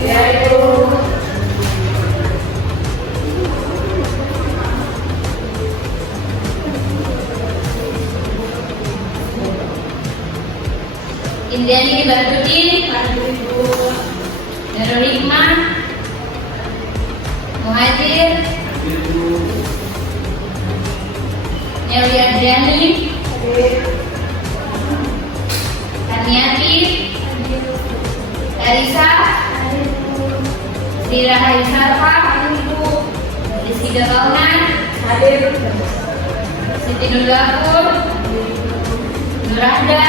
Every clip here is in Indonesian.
Ya, Ibu. Indiani Badruddin, Ibu. Nurul Hikmah, Muhajir, Nelly Adriani, Kaniati, Elisa, Sri Rahai Sarfa, Rizky Gabaunan, Siti Nurgafur, Nurahda.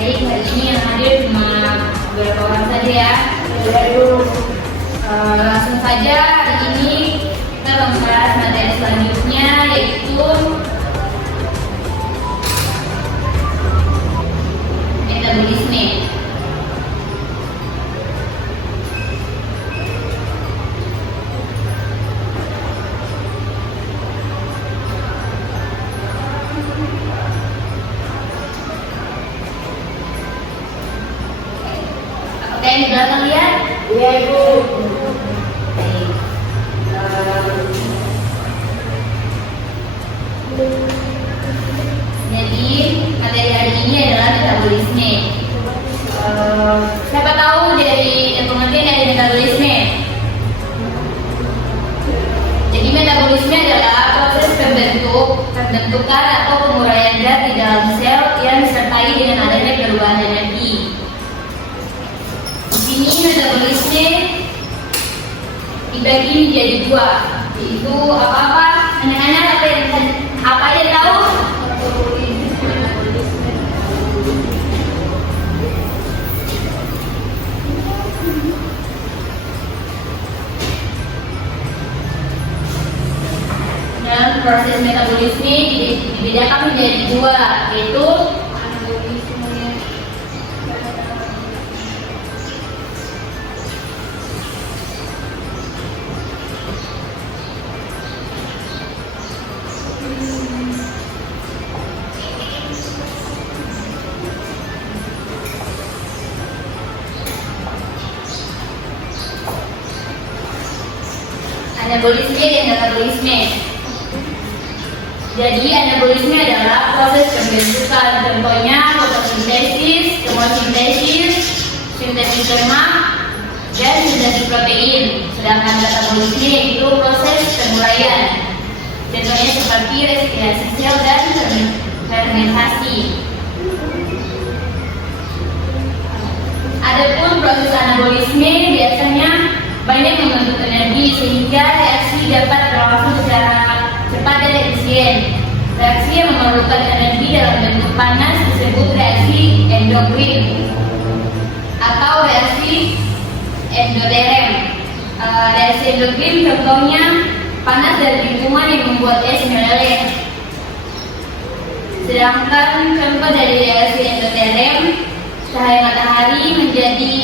Baik, hari ini yang hadir cuma beberapa orang saja ya. Langsung saja hari ini kita membahas materi selanjutnya, yaitu metabolisme. Apakah yang di belakang lihat? Iya, Ibu. Baik. Jadi materi hari ini adalah metabolisme. Siapa tahu dari pengertian dari metabolisme? Jadi metabolisme adalah proses pembentukan atau penguraian zat di dalam sel yang disertai dengan adanya perubahan energi. Di sini metabolisme dibagi menjadi dua, yaitu apa-apa? Anak-anak apa yang tahu? Dan proses metabolisme dibedakan menjadi dua, yaitu anabolisme dan katabolisme. Jadi anabolisme adalah proses pembentukan, contohnya fotosintesis, kemosintesis, sintesis lemak, dan sintesis protein. Sedangkan katabolisme yaitu proses penguraian, contohnya seperti respirasi sel dan fermentasi. Adapun proses anabolisme biasanya banyak membentuk energi sehingga reaksi dapat berlangsung secara cepat dan efisien. Reaksi yang memerlukan energi dalam bentuk panas disebut reaksi endokrin atau reaksi endoterem. Reaksi endokrin contohnya panas dari lingkungan yang membuat es meleleh. Sedangkan contoh dari reaksi endoterem, cahaya matahari menjadi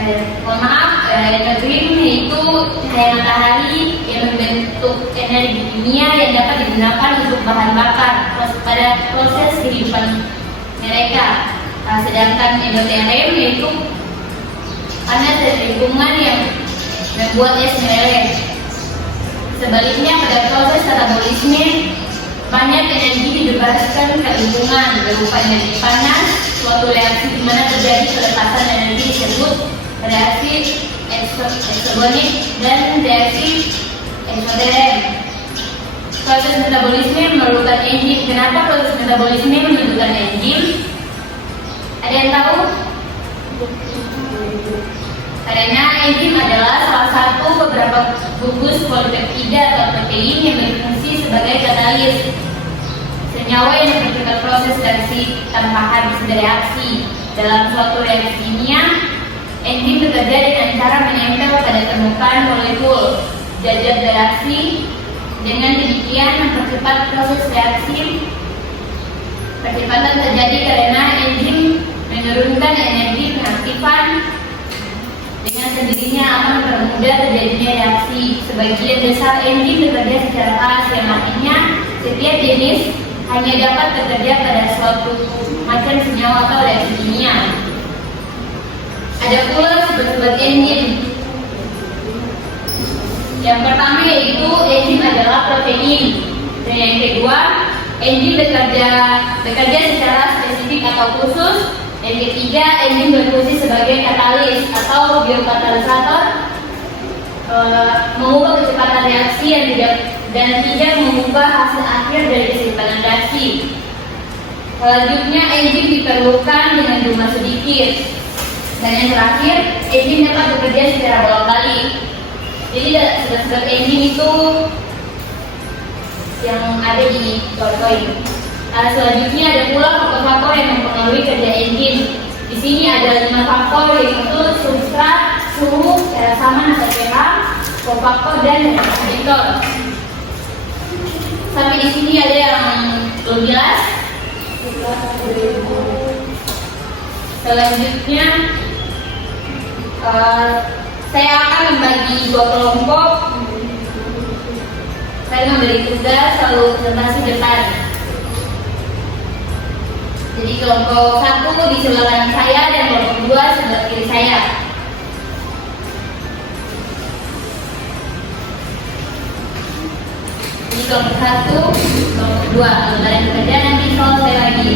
endokrin yaitu cahaya matahari yang membentuk energi kimia yang dapat digunakan untuk bahan bakar pada proses kehidupan mereka. Sedangkan endoterem yaitu panas dari lingkungan yang membuat es meleleh. Sebaliknya pada proses katabolisme banyak energi dibebaskan ke lingkungan berupa energi panas. Suatu reaksi di mana terjadi pelepasan energi disebut reaksi eksogenik dan reaksi eksoterem. Proses metabolisme memerlukan enzim. Kenapa proses metabolisme memerlukan enzim? Ada yang tahu? Karena enzim adalah salah satu beberapa gugus polipeptida atau protein yang berfungsi sebagai katalis. Senyawa yang mempercepat proses reaksi tanpa habis bereaksi. Dalam suatu reaksi kimia, enzim bekerja dengan cara menempel pada permukaan molekul zat-zat bereaksi. Dengan demikian mempercepat proses reaksi. Percepatan terjadi karena enzim menurunkan energi pengaktifan. Dengan sendirinya akan mempermudah terjadinya reaksi. Sebagian besar enzim bekerja secara pas, yang artinya setiap jenis hanya dapat bekerja pada suatu macam senyawa atau reaksi kimia. Ada pula sifat-sifat engine. Yang pertama yaitu engine adalah protein. Dan yang kedua, engine bekerja secara spesifik atau khusus. Yang ketiga, engine berfungsi sebagai katalis atau biokatalisator, mengubah kecepatan reaksi dan tidak mengubah hasil akhir dari kesimbangan reaksi. Selanjutnya, engine diperlukan dengan jumlah sedikit. Dan yang terakhir, engine dapat bekerja secara bolak-balik. Jadi sifat-sifat engine itu yang ada di PowerPoint. Selanjutnya ada pula faktor-faktor yang mempengaruhi kerja engine. Di sini ada 5 faktor, yaitu substrat, suhu, cara sama atau pH, kofaktor, dan katalysator. Sampai di sini ada yang belum jelas. Selanjutnya saya akan membagi 2 kelompok. Saya memberi tugas selalu presentasi depan. Jadi kelompok 1 di sebelah kanan saya dan kelompok 2 sebelah kiri saya. Jadi kelompok 1, kelompok 2. Kalau kalian bekerja nanti soal saya lagi.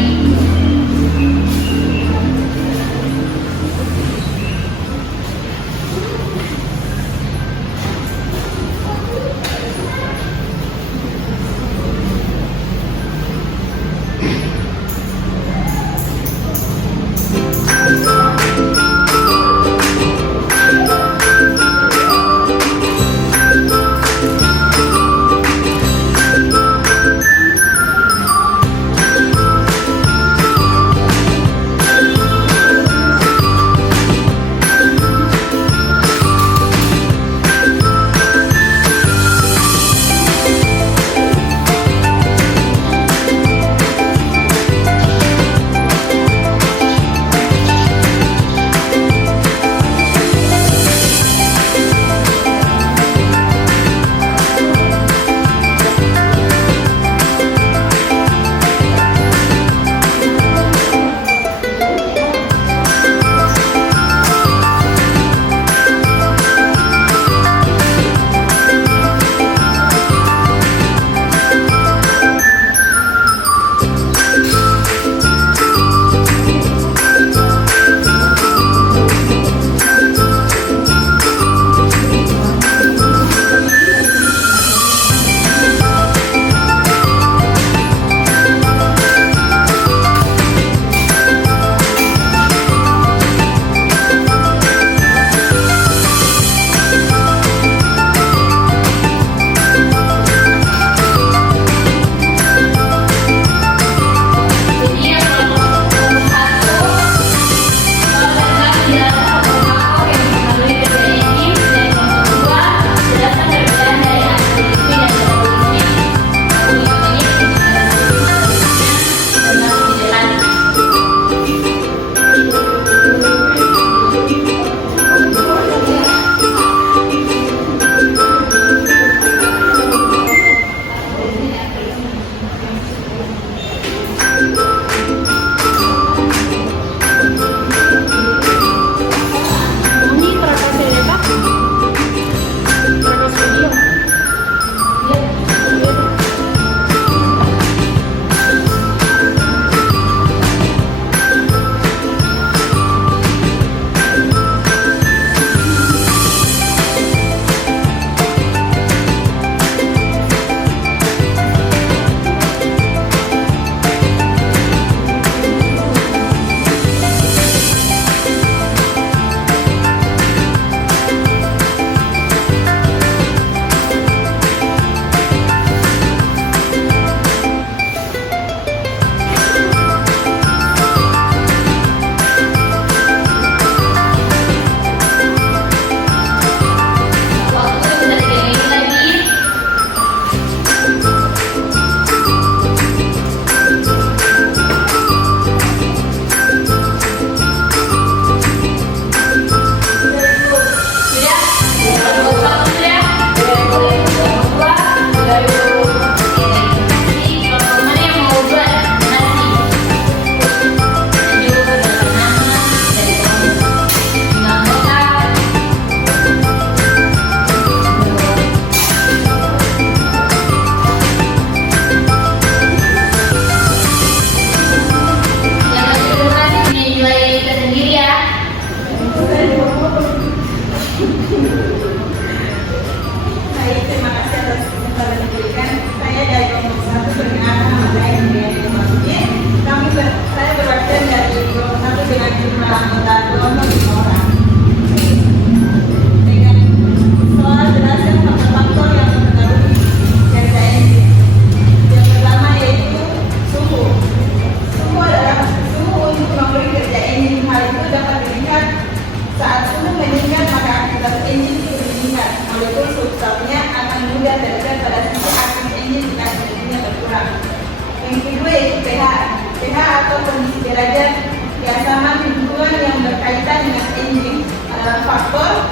adalah faktor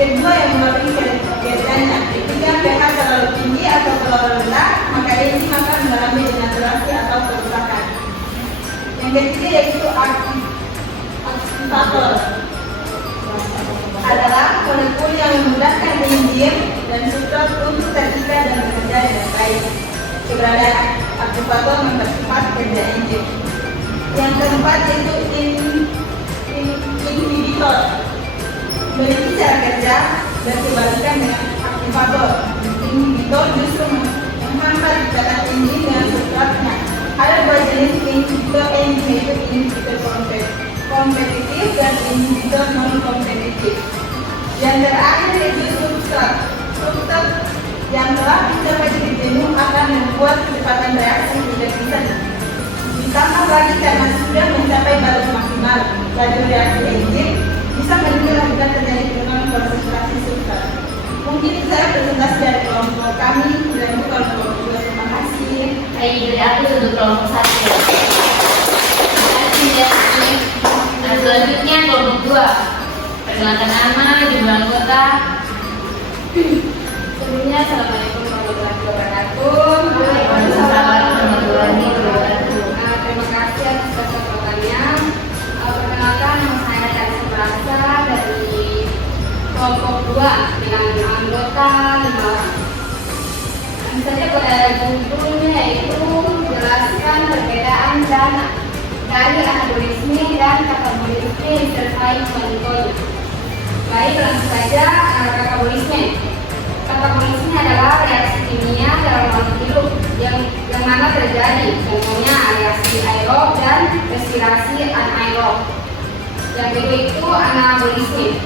kedua yang menyebabkan kegiatannya. Ketika pH terlalu tinggi atau terlalu rendah, maka enzim akan mengalami denaturasi atau kerusakan. Yang ketiga yaitu aktivator, adalah molekul yang memudahkan enzim dan substrat untuk terpikat dan bekerja dengan baik. Keberadaan aktivator mempercepat kerja enzim. Yang keempat yaitu inhibitor, memiliki cara kerja berkebalikan dengan aktivator. Inhibitor justru menghambat ikatan enzim dengan substratnya. Ada dua jenis inhibitor enzim, yaitu inhibitor kompetitif dan inhibitor non kompetitif. Yang terakhir yaitu substrat. Substrat yang telah mencapai titik jenuh akan membuat kecepatan reaksi tidak bisa ditambah lagi karena sudah mencapai batas maksimal. Laju reaksi enzim bisa meninggal akibat terjadi penurunan konsentrasi substrat. Mungkin itu saya presentasi dari kelompok kami dan kelompok kedua. Terima kasih. Baik, dari aku untuk kelompok 1. Nah, selanjutnya kelompok 2. Perkenalkan nama, jumlah anggota. Sebelumnya, Assalamualaikum warahmatullahi wabarakatuh. Waalaikumsalam warahmatullahi wabarakatuh. Terima kasih atas kesempatannya. Perkenalkan, nama saya Kaisa Prasa dari kelompok 2 dengan anggota 5 orang. Misalnya pada judulnya yaitu menjelaskan perbedaan dari anabolisme dan katabolisme disertai contohnya. Baik, langsung saja katabolisme. Katabolisme adalah reaksi kimia dalam makhluk hidup yang mana terjadi, contohnya reaksi aerob dan respirasi anaerob. Yang kedua itu anabolisme.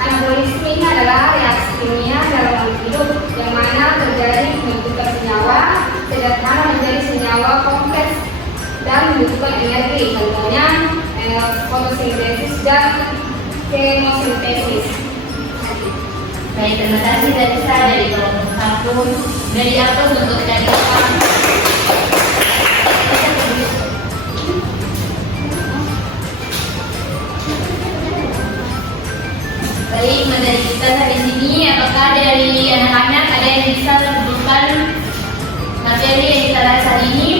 Anabolisme ini adalah reaksi kimia dalam makhluk hidup yang mana terjadi pembentukan senyawa sederhana menjadi senyawa kompleks dan membutuhkan energi, contohnya fotosintesis dan kemosintesis. Baik, terima kasih dari saya dari kelompok 1. Dari aku untuk kecantikan. Baik, materi kita hari ini, apakah dari anak-anak ada yang bisa sebutkan materi yang kita bahas hari ini?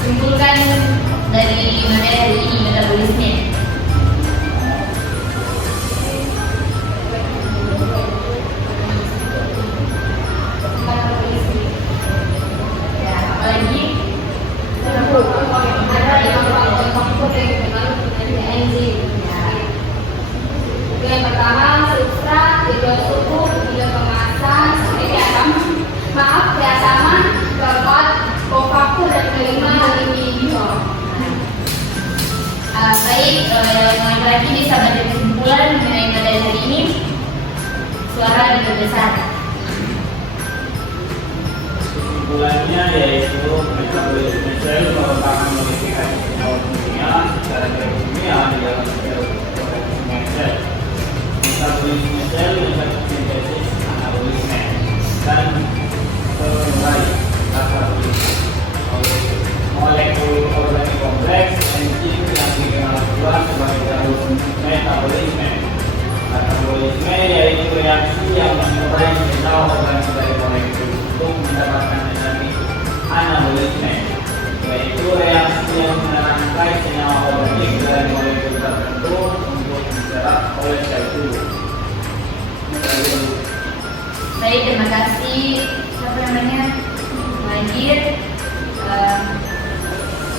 Simpulkan dari materi hari ini, metabolisme. Ya, apalagi? Yang pertama substrat, kedua suhu, ketiga kemasan, ketiga keempat kofaku, dan kelima inhibitor. Baik, yang lagi bisa baca kesimpulan mengenai materi hari ini. Suara diperbesar. Kesimpulannya yaitu metabolisme sel merupakan modifikasi senyawa kimia secara kimia di dalam sel sel. Metabolisme sel mencakup sintesis anabolisme dan kembali katabolisme. Molekul organik kompleks enzim yang dikenal pula sebagai jalur metabolisme. Katabolisme yaitu reaksi yang mengurai senyawa organik dari molekul untuk mendapatkan energi. Anabolisme yaitu reaksi yang merangkai senyawa organik dari molekul tertentu untuk diserap oleh sel tubuh. Baik, terima kasih. Siapa namanya? Lanjut.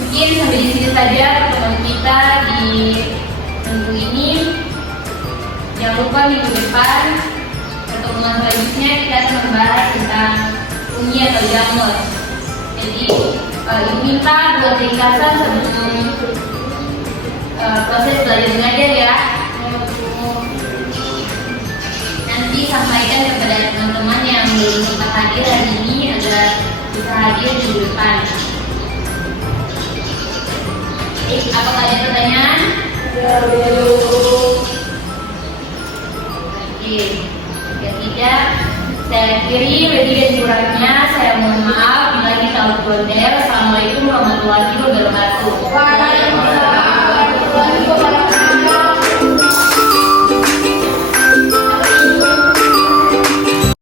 Mungkin sampai di sini saja pertemuan kita di minggu ini. Jangan lupa minggu depan pertemuan selanjutnya kita akan membahas tentang uni atau jamur. Jadi ibu minta buat ringkasan sebelum proses belajar mengajar ya. Nanti sampaikan kepada teman-teman yang belum sempat hadir hari ini agar bisa hadir di depan. Apakah ada pertanyaan? Oke, jika tidak, Saya akhiri lebih dan kurangnya saya mohon maaf bila kita berondel. Assalamualaikum warahmatullahi wabarakatuh. Waalaikumsalam.